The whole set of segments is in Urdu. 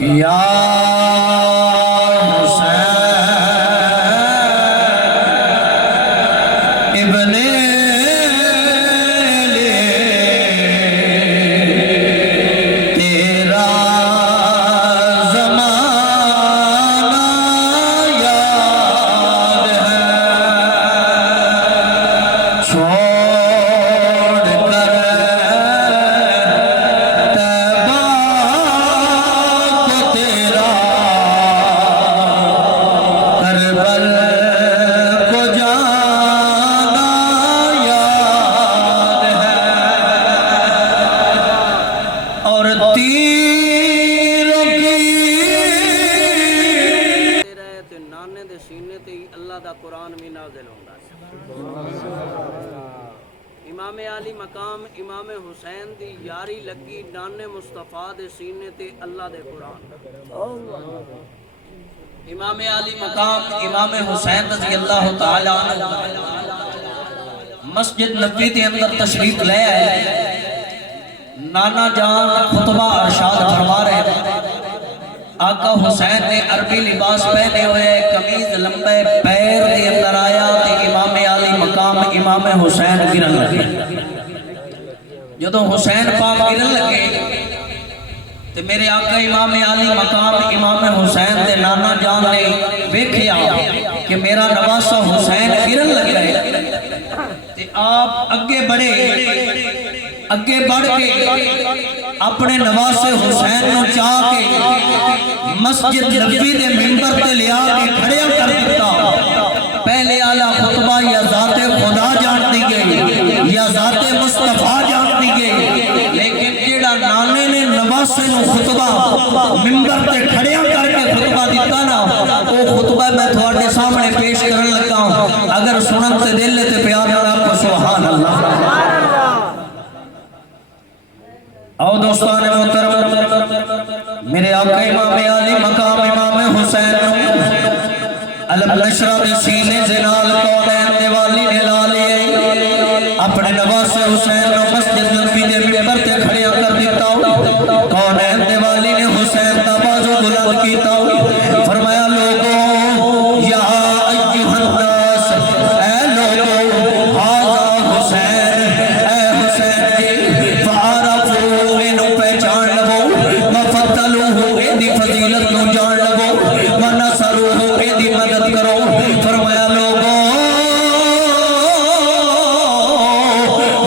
یا حسین ابن تیرا زمانہ یاد ہے چھوڑ کر تیبہ کو تیرا کربل کو جانا یاد ہے اور تیروں کی رہے تے نانے دے سینے تے ہی اللہ دا قرآن بھی نازل ہوندا ہے۔ امام علی مقام امام حسین دی یاری لگی نانے مصطفیٰ دے سینے تے اللہ دے قرآن۔ امام علی مقام امام حسین رضی اللہ تعالی عنہ مسجد نبوی دے اندر تشریف لے آئے۔ نانا جان خطبہ ارشاد فرما رہے ہیں۔ آقا حسین نے عربی لباس پہنے ہوئے قمیض لمبے پیر دے اندر آیا تے امام علی مقام امام حسین گرن لگے۔ جدو حسین پاک گرن لگے تے میرے آقا امام علی مقام امام حسین دے نانا جان نے ویکھیا کہ میرا نواسا حسین گرن لگے تے آپ اگے بڑھے، اگے بڑھ کے اپنے نواسے حسین نو چاہ کے مسجد نبوی دے منبر تے لیا کے کھڑیا کر دیتا۔ پہلے اعلیٰ خطبہ یا ذات خدا جانتی گئی یا ذات مصطفیٰ جانتی گئی، لیکن جیڑا نانے نے نواسے نو خطبہ منبر تے کھڑیا کر کے خطبہ دیتا نا، وہ خطبہ میں تھوڑے سامنے پیش کرن لگا ہوں۔ اگر سنن تے دل تے پیار نہ آپ کو سبحان اللہ۔ اور دوستان محترم، میرے آقا امام علی مقام امام حسین علم نشرہ دے سینے زنال کونین دیوالی نے لالے اپنے نواز حسین نو مسجد نبی دے منبر تے کھڑیا کر دیتا کونین دیوالی نے حسین دا بازو بلند کیتا فرمایا لوگوں یا ایھا الناس، اے لوگوں ھذا حسین، اے حسین جی فعرفوا انو پہچان لو وفضلوہ دی فضیلت نو جان لو ونصروہ دی مدد کرو۔ فرمایا لوگوں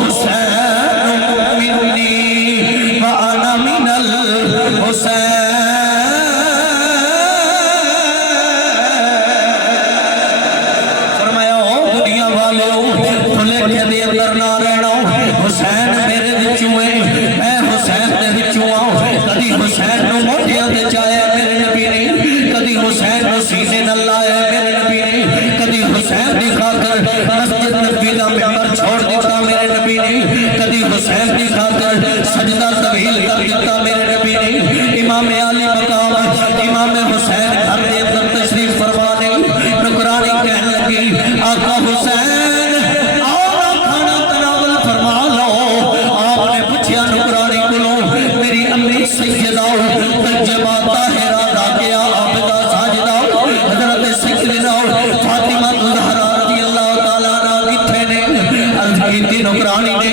حسین منی وانا من الحسین، فرمایا او دنیا والوں بھلے دے اندر نہ رہنا، حسین میرے وچوں ہے، میں حسین دے وچوں آؤں۔ کدی حسین نو موٹھیاں تے چایا میرے نبی نے، کدی حسین نو سینے نہ لایا میرے نبی نے، کدی حسین دی خاطر مسجد نبی دا منبر چھوڑ دیتا میرے نبی نے، کدی حسین دی خاطر سجدہ طویل کر دیتا میرے نبی نے۔ امام علی مقام امام حسین گھر دے اندر تشریف فرما نے نکرانی کہنے لگی آقا حسین آؤ کھانا تناول فرما لو۔ آپ نے پوچھیا نکرانی کولو میری امی سیدہ طیبہ طاہرہ راقیہ عابدہ ساجدہ حضرت سیدنا فاطمہ الزہرا رضی اللہ تعالیٰ عنہ کتھے نے؟ عرض کیتی نکرانی نے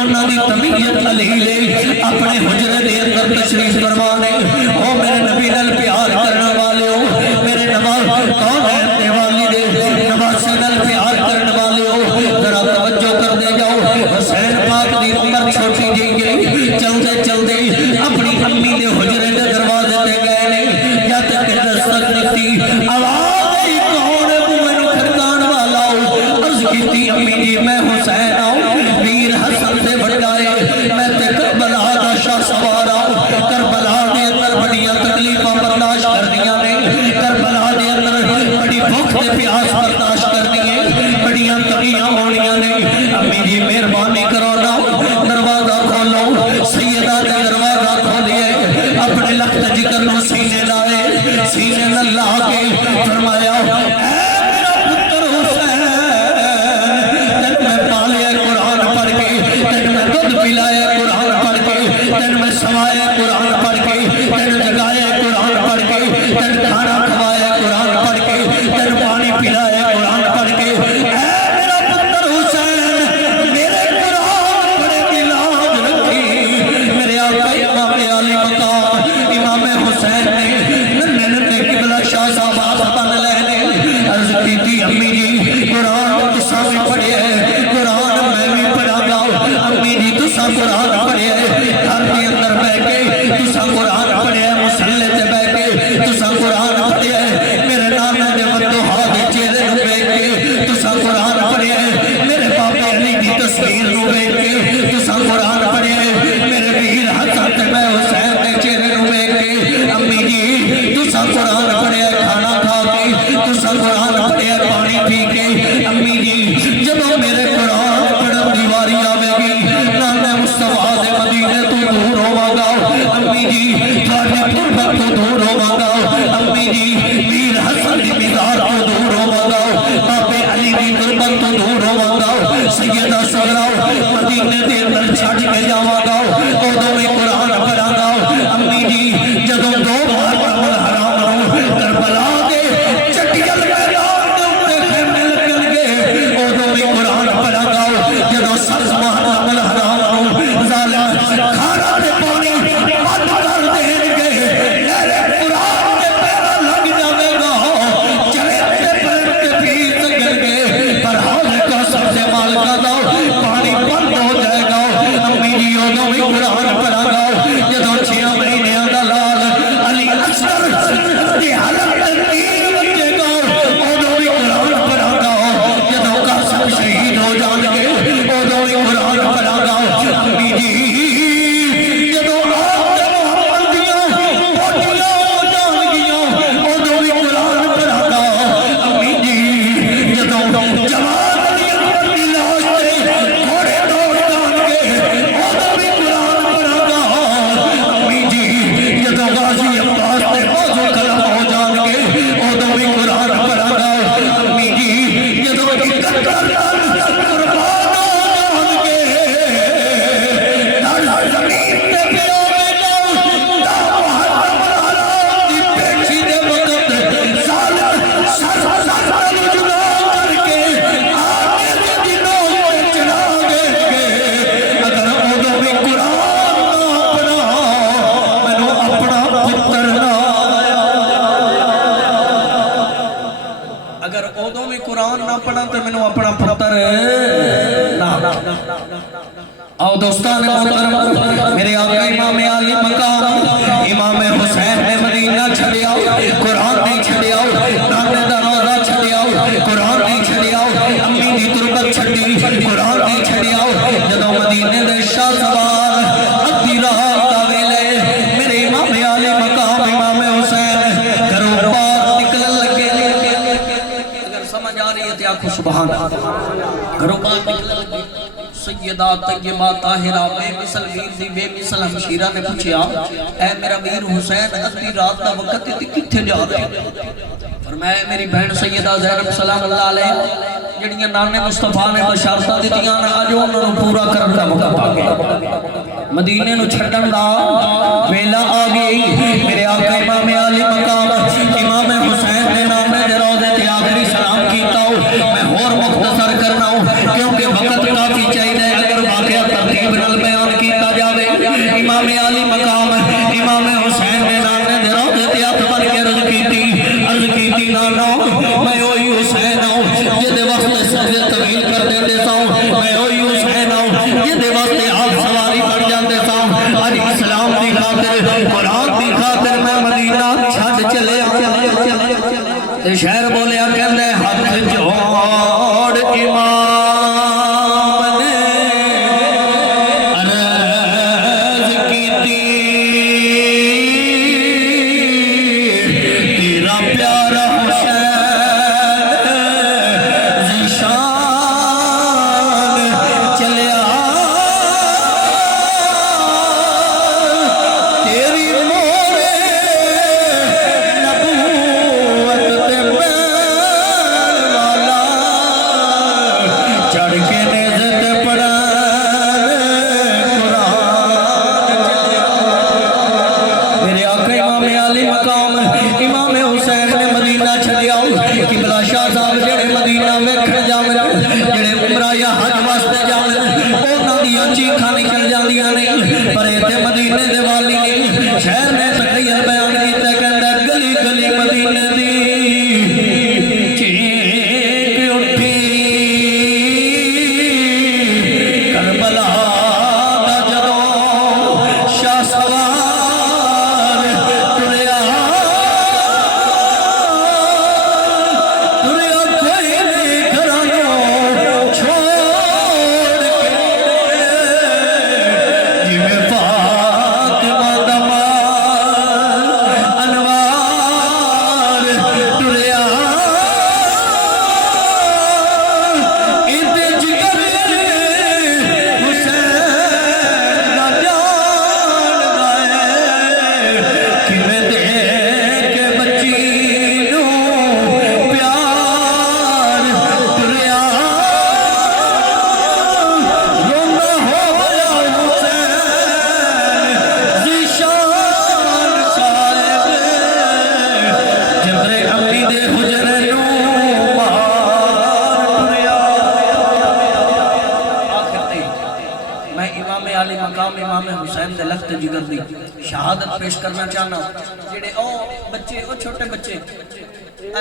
انہاں دی طبیعت علی لے اپنے حجرے دے اندر تشریف فرما نے۔ او میرے نبی نال پیار کرنے والے ہو، میرے نواز کون ہے دیوالی دے نواسے نال پیار کرنے والے ہو، ذرا توجہ کر دے جاؤ۔ حسین پاک دی عمر چھوٹی جی گئی، چلتے چلتے اپنی امی دے حجرے دے دروازے تے گئے نے، یا تک دستک دیتی آواز آئی کون ہے منہ کھڑکان والا ہو؟ عرض کیتی امی جی میں حسین آؤں، ویر حسن سے بڑھائے میں تے کربلا دا شاہ سوار آؤں۔ کربلا دے اندر بڑیاں تکلیفاں برداشت کردیاں نے، کربلا دے اندر بڑی بھوک تے پیاس برداشت کردیاں، بڑیاں تقیاں ہونیاں نے۔ امی جی مہربانی کرو نا دروازہ کھولو۔ سیدہ نے دروازہ کھولئے، اپنے لخت جگر نو سینے لائے، سینے نہ لا کے فرمایا اے میرا پتر حسین، تن میں پالے قرآن پڑھ کے، تن میں دودھ پلائے قرآن پڑھ کے، تن میں سوائے قرآن پڑھ کے، تن جگائے قرآن دیتی امی جی قرآن تسا بھی پڑھے قرآن میں بھی پڑھا گا امی جی تسا قرآن پڑھے گھر کے اندر بہ کے تسا قرآن پڑھے مسلے تے بہ کے تسا قرآن پڑھے میرے نانا دے مدوحا دے چہرے نو بیٹھ کے تسا قرآن پڑھے میرے بابے علی دی تصویر نو بیٹھ کے تسا قرآن پڑھے میرے ویر حسن تے میں حسین دے چہرے نو بیٹھ کے امی جی تسا قرآن پڑھے کھانا کھا کے تسا قرآن پڑھے پانی پی کے امی جی جب میرے قرآن پڑھن دی واری آوے گی نانا مصطفیٰ دے مدینے تو دور ہوواں گا امی جی تھاڈے قربت تو دور ہوواں گا امی جی ویر حسن دی مزار تو دور ہوواں گا بابے علی دی قربت تو دور ہوواں گا سیدہ سغرا مدینے دے اندر چھڈ کے جاواں گا اودوں میں قرآن پڑھاں گا امی جی جدوں دو بار عمل حرام نو کربلا دے چٹیل میدان دے اوتے خیمے لگن گے اودوں میں قرآن پڑھاں گا جدوں سرز مہر عمل حرام نو ظالم کھانا دے پانی بند کر دین گے میرے قرآن دے پیرا لگ جاوے گا چلے تے پلٹ پیر سگن گے پر حال کا سب سے مالکہ دا پانی بند ہو جائے گا امی جی اودوں میں قرآن پڑھاں گا جدوں 6 مہینے دا لال علی اصغر دی حالت تیر بچے گا اودوں بھی قرآن پڑھاں گا جدوں قاسم شہید ہو جان گے اودوں بھی قرآن پڑھاں گا امی جی جدوں آپ دے محمد دیاں پوٹیاں ہو جان گیاں اودوں بھی قرآن پڑھاں گا امی جی جدوں جوان علی اکبر دی لاش تے گھوڑے دوڑ جان گے اودوں بھی قرآن پڑھاں گا امی جی جدوں غازی عباس تے بازو قلم ہو جان گے اودوں بھی قرآن پڑھاں گا امی جی جدوں اکتر قربان ہو جان گے دل زمین تے پیو میں جاؤ دا محرم حرام دی پیچھی دے وقت ظالم سر جدا کر کے آگے دے دنوں میں چلا گے اگر اودوں بھی قرآن نہ پڑھا مینوں اپنا پتر نہ اگر اودوں بھی قرآن نہ پڑھا تو مینوں اپنا پتر نہ آؤ دوستان محترم میرے آقا امام علی مقام امام حسین نے مدینہ چھڑیا قرآن نہیں چھڑیا نانے دا روزہ چھڑیا قرآن نہیں چھڑیا امی دی تربت چھڑی قرآن نہیں چھڑیا جدوں مدینے دے شاہ سوار ادھی رات دا ویلے میرے امام علی مقام امام حسین گھروں باہر نکلن لگے اگر سمجھ آ رہی ہے تو آکھو سبحان اللہ گھروں باہر نکلن لگے سیدہ طیبہ طاہرہ بے مثل ویر دی بے مثل ہمشیرہ نے پوچھیا اے میرا ویر حسین ادھی رات دا وقت تے کتھے جا رہے فرمایا میری بہن سیدہ زینب سلام اللہ علیہ جڑیاں نانے مصطفیٰ نے بشارتاں دتیاں نے اج انہاں نوں پورا کرن دا وقت آ گیا مدینے نوں چھڈن دا ویلا آ گئی میرے آقا امام علی مقام امام حسین دے نامے دے روضے تے آخری سلام کیتا ہوں میں ہور مختصر کرنا ہوں کیونکہ وقت کافی چاہیے اگر واقعہ ترتیب نال بیان کیتا جاوے امام علی مقام امام حسین نے نانے دے روضے تے ہاتھ بن کے عرض کیتی نانا میں وہی حسین ہوں جے دے واسطے سجدے طویل کر دیندے ساں میں وہی حسین ہوں جے دے واسطے آپ سواری بن جاندے ساں اج اسلام دی خاطر قرآن دی خاطر میں مدینہ چھڈ چلے تے شہر بولیا کہندے ہاتھ جوڑ امام نے عرض کیتی تیرا پیارا حسین ذیشان چلیا تیری مورے نبوت تے پین والا چڑھ کے نزد پڑھان قرآن میرے آقا امام علی مقام امام حسین نے مدینہ چھڈیا قبلہ شاہ صاحب جڑے مدینہ میں کھڑ جاویں جڑے عمرہ یا حج واسطے جاویں انہاں دیاں چیخاں نکل جاندیاں نہیں پر ایتھے مدینے دے والی نہیں شہر نے تقریر بیان کیتا کہندا گلی گلی مدینے دی چیخ دے حجرے نو باہر ٹریا آخر تے میں امام علی مقام امام حسین دے لخت جگر دی شہادت پیش کرنا چاہنا جڑے او بچے او چھوٹے بچے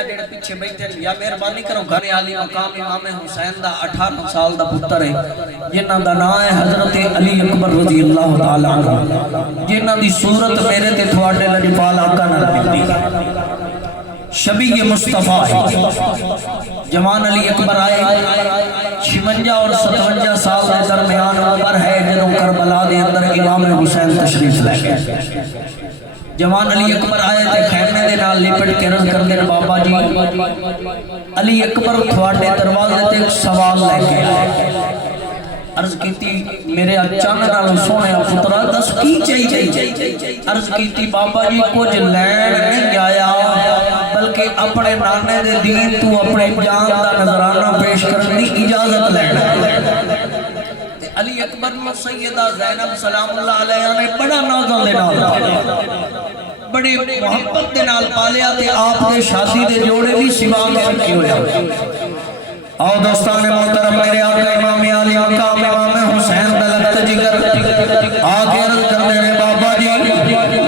جڑے پیچھے بیٹھے یا مہربانی کرو گھر علی مقام امام حسین دا 18 سال دا پتر ہے جنہاں دا نام ہے حضرت علی اکبر رضی اللہ تعالی عنہ جنہاں دی صورت میرے تے تھوڑے لجپال آقا نال ملدی شبیہ مصطفیٰ ہے جوان علی اکبر آئے 56 اور 57 سال دے درمیان عمر ہے جنہوں کربلا دے اندر امام حسین تشریف لے گئے جوان علی اکبر آئے تے خیمے دے نال لپٹ کے عرض کر دے بابا جی علی اکبر تھوڑے دروازے تے ایک سوال لے کے آئے عرض کیتی میرے اچانک نال سونے پترا دس کی چاہیے عرض کیتی بابا جی کچھ لین نہیں آیا بلکہ اپنے نانے دے دین تو اپنے جان دا نظرانہ پیش کرنے کی اجازت لینا علی اکبر میں سیدہ زینب سلام اللہ علیہ نے بڑا نازل دے نال بڑی محبت دے نال پالیا تے آپ دے شادی دے جوڑے بھی سوا کے رکھے ہوئے آؤ دوستان محترم میرے آقا امام علی مقام امام حسین دلت جگر آگے عرض کر دے بابا جی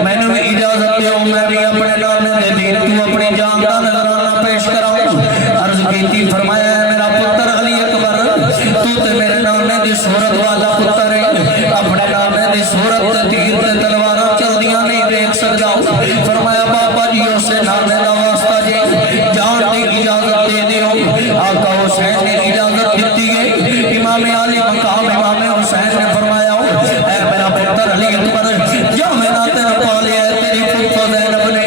میں نے اجازت دے میں بھی اپنے نانے دے دین تو اپنی جان دا نظرانہ پیش کراؤں عرض کیتی فرمایا ہے میرا پتر علی اکبر تو تے میرے نانے دی صورت والا پتر ہے اپنے نانے دی صورت تیر تے تلواراں چلدیاں نہیں دیکھ سکدا فرمایا بابا جی اسے نانے دا واسطہ جی جان دی اجازت دے دیو آقا حسین نے اجازت دیتی گئی امام علی مقام امام حسین نے فرمایا اے میرا پتر علی اکبر جا میرا تیرا پالیا ہے تیری پھپھو زینب نے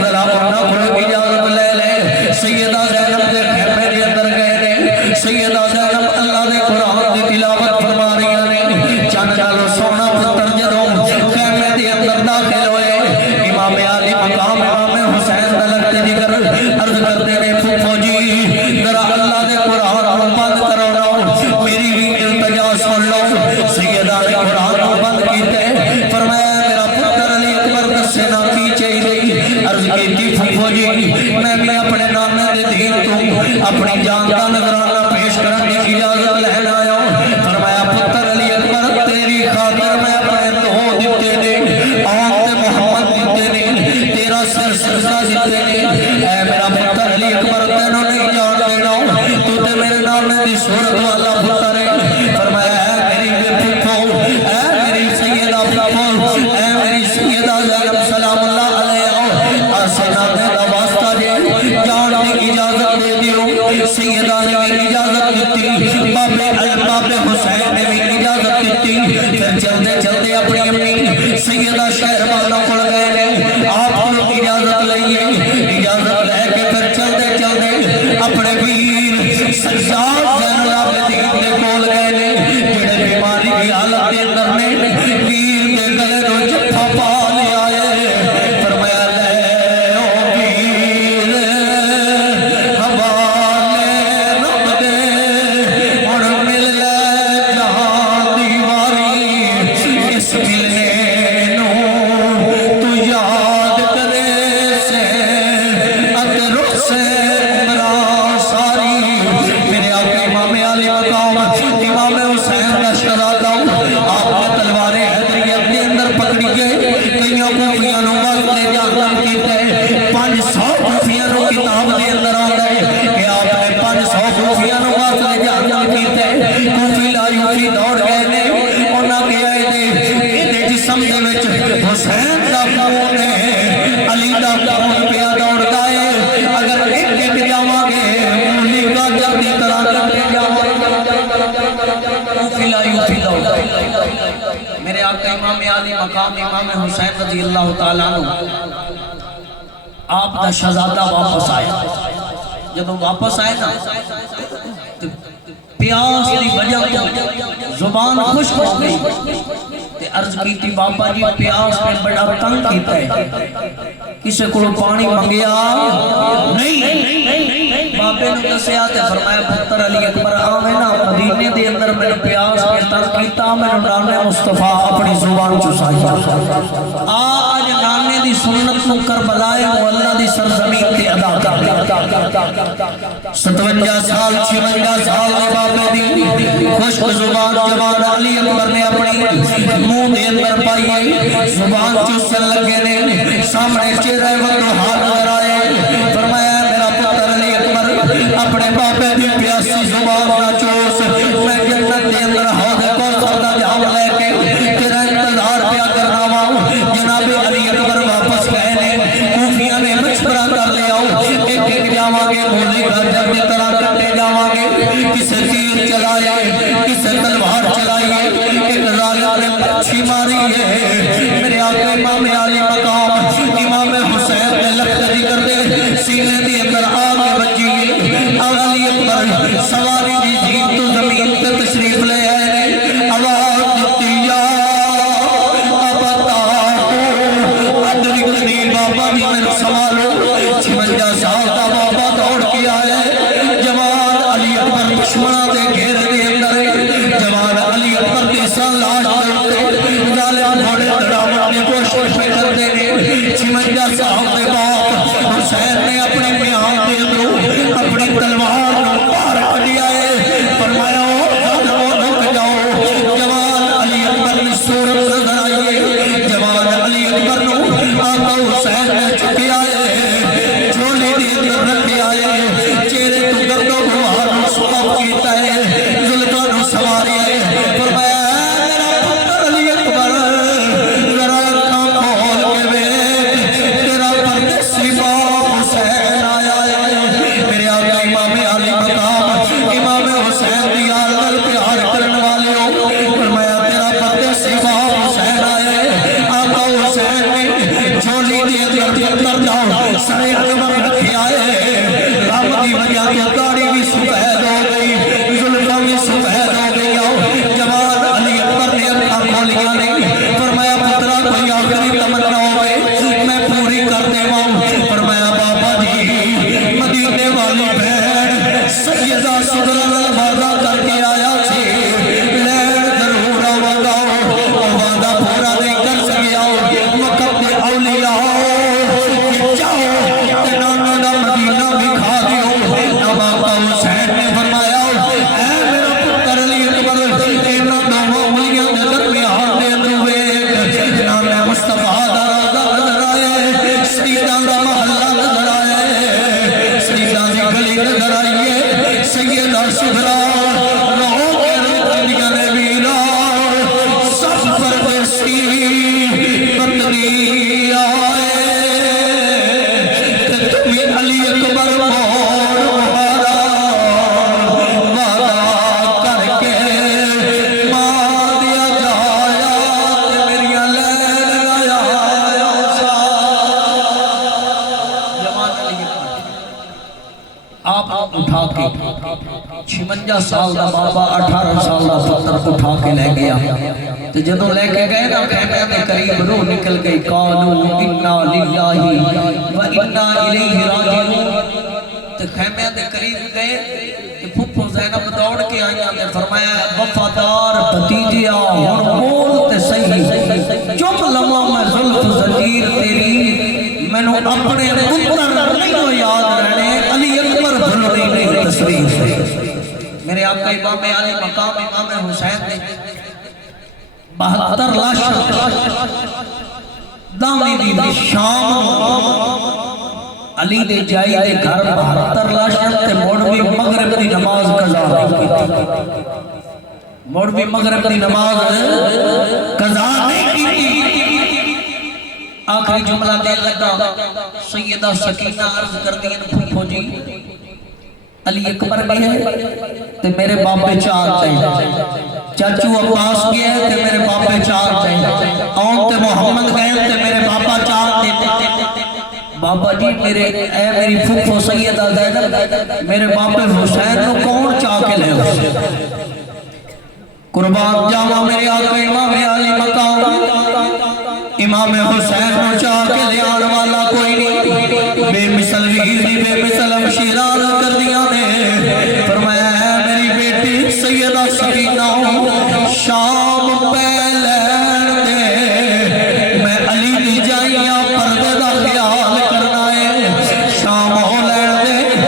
ذرا ورنہ کوئی اجازت لے لے سیدہ زینب دے خیمے دے اندر گئے نے سیدہ زینب اللہ دے قرآن دی تلاوت فرما رہی نے چند نالو سونا پتر جدوں خیمے دے اندر داخل ہوئے امام علی مقام امام حسین دلت جگر عرض کرتے نے پھپھو جی ذرا اللہ دے قرآن کو بند کرو میری بھی التجا سن لو سیدہ نے قرآن کو بند کیتے فرمایا میرا پتر علی اکبر دسے نہ کی چاہیے عرض کی پھپھو جی میں بھی اپنے نانے دے دین تو اپنی جان دا نظرانہ پیش کرنے کی اجازت لینا آیا فرمایا پتر علی اکبر تیری خاطر میں اپنے دو دیتے نے آنکھ محمد دیتے نے تیرا سر سجدہ دیتے نے اے میرا پتر علی اکبر تینوں نہیں جان دینا تو تے میرے نانے دی صورت والا پتر ہے فرمایا اے میری پھپھو اے میری سیدہ پھپھو اے میری سیدہ زینب سلام اللہ علیہ آسنا دے دا واسطہ جے جان دی اجازت دے دیو سیدہ نے بھی اجازت دیتی باب حسین نے بھی اجازت دیتی پھر چلتے چلتے اپنی اپنی سیدہ شہر والا پڑ گئے نے آپ کو اجازت لئیے اجازت لے کے پھر چلتے چلتے اپنے ویر سجاد زین العابدین دے کول گئے نے جڑے بیماری کی حالت دے اندر نے ویر دے گلے نو جفا پا لے آئے فرمایا لے او ویر حوالے رب دے ہن مل لے جہاں دی واری اس ملنے نو تو یاد کرے سے اگر سے امام حسین کا شہزادہ آپ نے تلواریں حیدریت کے اندر پکڑی گئے کئیوں کوفیاں نو وقت لے جانا کیتے 500 کوفیاں نو کتاب دے اندر آ گئے کہ آپ نے 500 کوفیاں نو وقت لے جانا کیتے کوفی لا یوفی دوڑ گئے نے انہاں کے آئے دے جسم دے وچ حسین دا خون ہے علی دا خون پیا دوڑ گئے اگر ایک ایک جاواں گے مولی کا جلدی طرح کرتے جاواں میرے آقا امام علی مقام امام حسین رضی اللہ تعالیٰ عنہ آپ دا شہزادہ واپس آیا جب واپس آئے نا پیاس دی وجہ زبان خشک ہو گئی عرض کی تھی بابا جی پیاس میں بڑا تنگ کیتا ہے کسے کو پانی منگیا نہیں بابے نے دسیا تے فرمایا پتر علی اکبر آوے نا مدینے دے اندر میرے پیاس میں تنگ کیتا میں نانے مصطفیٰ اپنی زبان چسائی آج نانے دی سنت کو کربلائے مولا دی سرزمین تے ادا کر 57 سال 56 سال دے بابے دی خشک زبان جوان علی اکبر نے اپنی منہ دے اندر پائی زبان چوسن لگے نے سامنے چہرہ وضحا نظر آئے فرمایا میرا پتر علی اکبر اپنے بابے دی پیاسی زبان نہ چوس میں جنت دے اندر حوض کوثر دا جام لے کے تیرا انتظار پیا کرنا وا جناب علی اکبر واپس گئے نے کوفیاں نے مشورہ کر لیا ایک ایک جاواں گے مولی گھر جب طرح کٹے جاواں گے کسے تیر چلائے کسے تلوار چلائے ایک ظالم نے پچھی ماری ہے میرے آقا امام علی مقام امام حسین نے لخت ذکر دے سینے دی اندر آگ بجی علی اکبر سواری دی جیت تو زمین تے تشریف لے آئے آواز دیتی یا ابتا ادرکنی بابا بھی میرا سوالو 56 سال کا بابا دوڑ کے آئے جوان علی اکبر دشمنہ دے گھیر دے اندر جوان علی اکبر دی سلاش کرتے ظالم گھوڑے دڑاوٹ نے کوشش کر دے 56 سال دے باپ حسین نے اپنے میان دے اندروں اپنی تلوار نو پار کھڑیا ہے فرمایا ظالموں رک جاؤ جوان علی اکبر نے صورت نظر آئیے جوان علی اکبر نو آقا حسین نے چکیا ہے جھولی دی اندر رکھیا ہے چہرے تو گرد و غبار نو صاف کیتا ہے زلفاں نو سواری ہے فرمایا میرا پتر علی اکبر ذرا اکھاں کھول کے ویکھ تیرا پردیسی باپ حسین آیا ہے میرے آقا امام علی مقام امام حسین دی آل پیار کرن والے ہو فرمایا تیرا پردیسی باپ حسین آیا ہے آقا حسین نے جھولی دی اندر پتر جاؤ سرے اکبر رکھیا ہے رب دی وجہ تو داڑھی بھی سفید ہو گئی زلفاں بھی سفید ہو گئی جوان علی اکبر نے اکھاں کھولیاں نہیں فرمایا پترا کوئی آخری تمنا ہوئے میں پوری کر دیواں فرمایا بابا جی مدینے والی بہن سیدہ سدرا وعدہ کر کے آیا سی لین ضرور آواں گا وعدہ پورا نہیں کر سکیا وقت دے اولیاء جاؤ تے نانا دا مدینہ بھی کھا دیو اب آقا حسین نے فرمایا اے میرا پتر علی اکبر اینا دونوں انگلیاں دے درمیان دے اندر ویکھ نام مصطفیٰ دا روضہ نظر آئے سیدہ دا محلہ نظر آئے سیدہ دی گلی نظر آئیے سیدہ سدرا رو کے رکھدیاں نے ویرا سب پردیسی پتنی آئے کہ تمہیں علی اکبر موڑ مارا وعدہ کر کے مار دیا جایا کہ میریاں لین لگایا جوان علی اکبر آپ اٹھا کے 56 سال دا بابا 18 سال دا پتر اٹھا کے لے گیا تو جدوں لے کے گئے نا خیمے دے قریب روح نکل گئی قالوا انا للہ و انا الیہ راجعون تو خیمے دے قریب گئے کہ پھپھو زینب دوڑ کے آئیاں تے فرمایا وفادار بھتیجیا ہن بول تے صحیح چپ لواں میں زلف زنجیر تیری مینوں اپنے پتر نہیں یاد رہنے علی اکبر بھلنی نہیں تصویر میرے آقا امام علی مقام امام حسین نے 72 لاشاں دامی دی شام علی دے جائی دے گھر 72 لاشاں تے موڑوی مغرب دی نماز قضا نہیں کی موڑوی مغرب دی نماز قضا نہیں کی آخری جملہ دے لگا سیدہ سکینہ عرض کر دیا پھوپھو جی علی اکبر بھی ہے تے میرے باپے چار چاہیے چاچو عباس گئے تے میرے باپے چار چاہیے آن تے محمد گئے تے میرے باپا چار دیتے بابا جی میرے اے میری پھوپھو سیدہ زینب میرے باپے حسین نو کون چاہ کے لے ہو قربان جاوا میرے آقا امام علی مقام امام حسین نو چاہ کے لے آن والا کوئی نہیں بے مثل ویر دی بے مثل ہمشیران کر دیا نے فرمایا ہے میری بیٹی سیدہ سکینہ شام پہ لین دے میں علی دی جائیاں پردے دا خیال کرنا ہے شام ہو لین دے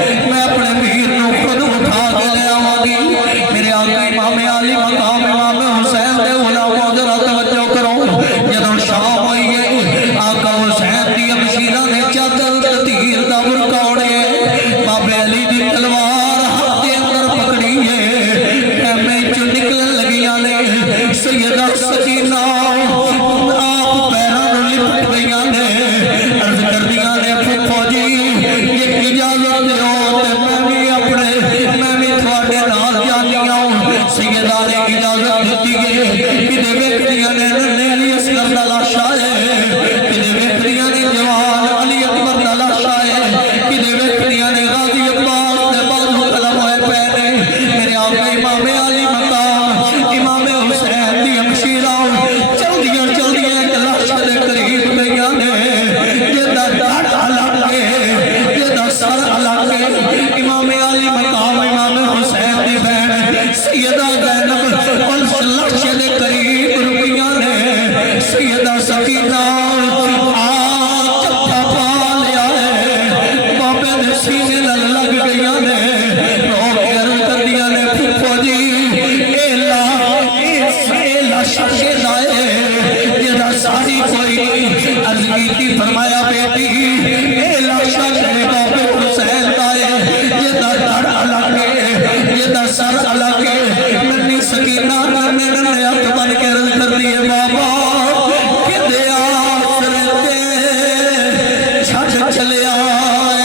اجازت دیو تے میں بھی تھوڑے نال جانی آؤں سیدہ نے اجازت دیتی گئی کہ دے ویکھدیاں نے نیلی اصغر دا لاشا ہے کہ دے ویکھدیاں نے جوان علی اکبر دا لاشا ہے کہ دے ویکھدیاں نے غازی عباس دے بازو قلم ہوئے پے نے میرے آقا امام علی مقام امام حسین دی ہمشیرہ چلدیاں ایک لاشا دے قریب گئیاں نے جدا ڈاڑھ ہلا کے جدا سر ہلا کے امام علی مقام امام حسین دی بہن سیدہ زینب اس لاشے دے قریب رکیاں نے سیدہ سکینہ چپا پا لیا ہے بابے دے سینے لگ گئیاں نے رو کے عرض کر دیا نے پھپھو جی اے لاشا کے دائے جدا ساری کوئی عرض کی فرمایا بیٹی اے لاشا کے بابے حسین دائے جدا ڈاڑھ ہلا کے جدا سر ہلا کے ننی سکینہ میرے نے ہاتھ بن کے عرض کر دیے بابا کدے آسر تے چھڑ چلے آئے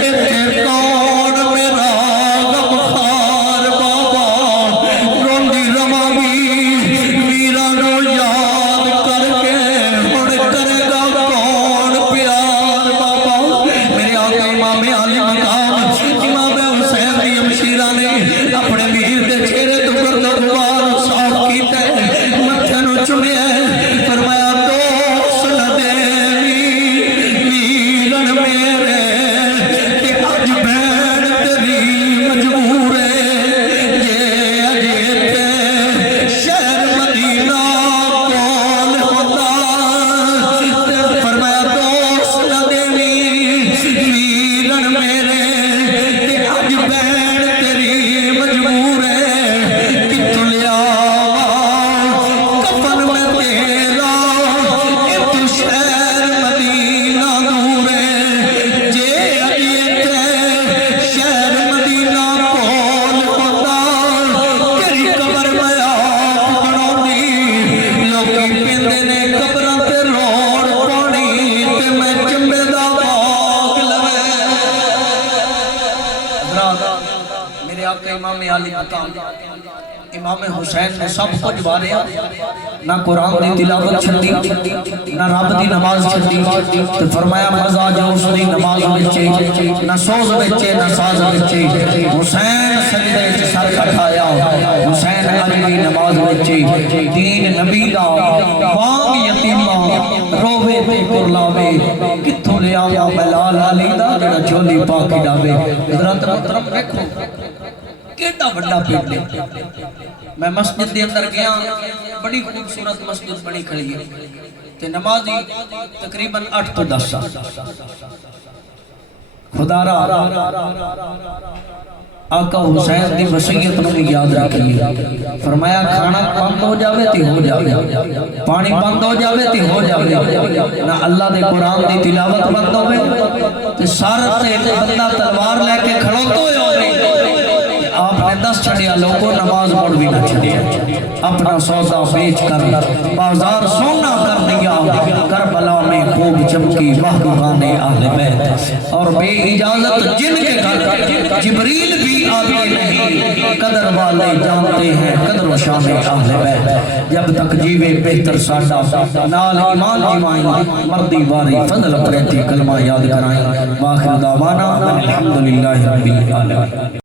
اتنے کون میرا غمخوار بابا روندی رواں ویراں نو یاد کر کے ہن کرے گا کون پیار بابا میرے آقا امام علی مقام امام حسین دی ہمشیرہ نے اپنے ویر دے چہرے تو گرد غبار صاف کیتا ہے متھے نو چومیا ہے فرمایا دوست نہ دیوی ویرن میرے کہ اج بہن تیری مجبور ہے جے اجے تے شہر مدینہ کول ہوتا تے فرمایا دوست نہ دیوی ویرن میرے کہ اج بہن تیری مجبور ہے کتوں لیا کفن میں تیرا اتو شہر مدینہ دور ہے جے اجے تے شہر مدینہ کول ہوتا تیری قبر میں آپ بناؤنی لوکی پیندے نے قبراں تے روڑ پانی تے میں چمبے دا باغ لوے میرے آقا امام علی مقام امام حسین نے سب کچھ واریا نہ قرآن دی تلاوت چھڑی نہ رب دی نماز چھڑی تو فرمایا مزا جو اس دی نماز بچے نہ سوز بچے نہ ساز بچے حسین سجدے وچ سر کھایا حسین علی دی نماز بچے دین نبی دا وانگ یتیمہ روے تے کرلاوے کتھوں لے آیا بلال علی دا جڑا جھولی پا کے ڈاوے حضرت محترم دیکھو کیڑا بڑا پیٹ لے میں مسجد دے اندر گیا بڑی خوبصورت مسجد بنی کھڑی ہے تے نمازی تقریباً 8 تو 10 سال خدا را آقا حسین دی وصیت نو یاد رکھیے فرمایا کھانا بند ہو جاوے تے ہو جاوے پانی بند ہو جاوے تے ہو جاوے نہ اللہ دے قرآن دی تلاوت بند ہوے تے سر تے بندہ تلوار لے کے کھڑوتے ہوئے آپ نے 10 چھڑیا لوگوں نماز مڑ بھی نہ چھڑیا اپنا سودا بیچ کر بازار سونا کر دیا کربلا میں خوب چمکی محبوبان اہل بیت اور بے اجازت جن کے گھر جبریل بھی آتے نہیں قدر والے جانتے ہیں قدر و شان اہل بیت جب تک جیوے بہتر ساڈا نال ایمان جمائیں مردی واری فضل پریتی کلمہ یاد کرائیں واخر دعوانا الحمدللہ رب العالمین